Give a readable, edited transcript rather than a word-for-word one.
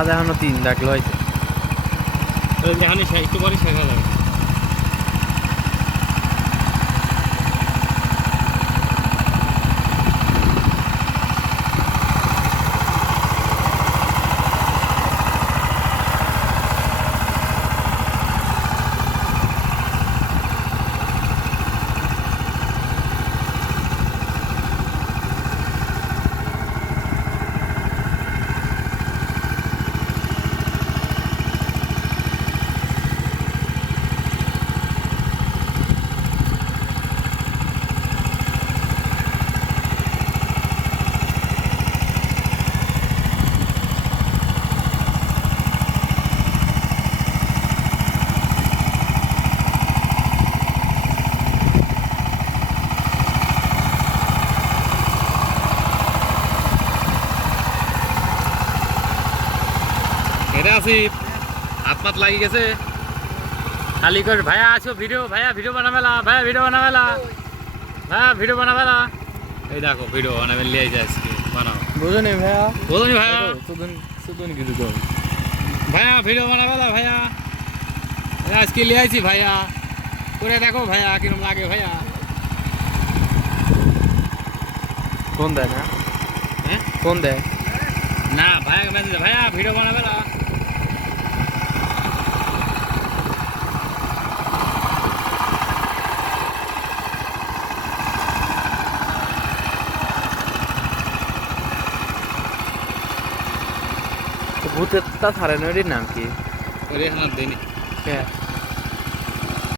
আজ এখনো 3 ডাকলো হয়তো। এখানে একটু পরে শেখা যাবে। এটা আছি হাত পাত লাগি গেছে খালি করে ভাইয়া আছো ভিডিও ভাইয়া ভিডিও বানাবেলা ভাইয়া ভিডিও বানাবেলা ভাইয়া ভিডিও বানাবেলা এই দেখো ভিডিও বানাবে লিয়ে যায় আজকে বানাও বুঝুনি ভাইয়া বলুন ভাইয়া সুদন কিছু তো ভাইয়া ভিডিও বানাবেলা ভাইয়া আজকে লিয়ে আইছি ভাইয়া করে দেখো ভাইয়া কিরম লাগে ভাইয়া ফোন দেয় না হ্যাঁ ফোন দেয় না ভাইয়া মেসেজ ভাইয়া ভিডিও বানাবেলা ভূতের তা ছাড়েন ওটির নাম কি? রেহানা দেনি হ্যাঁ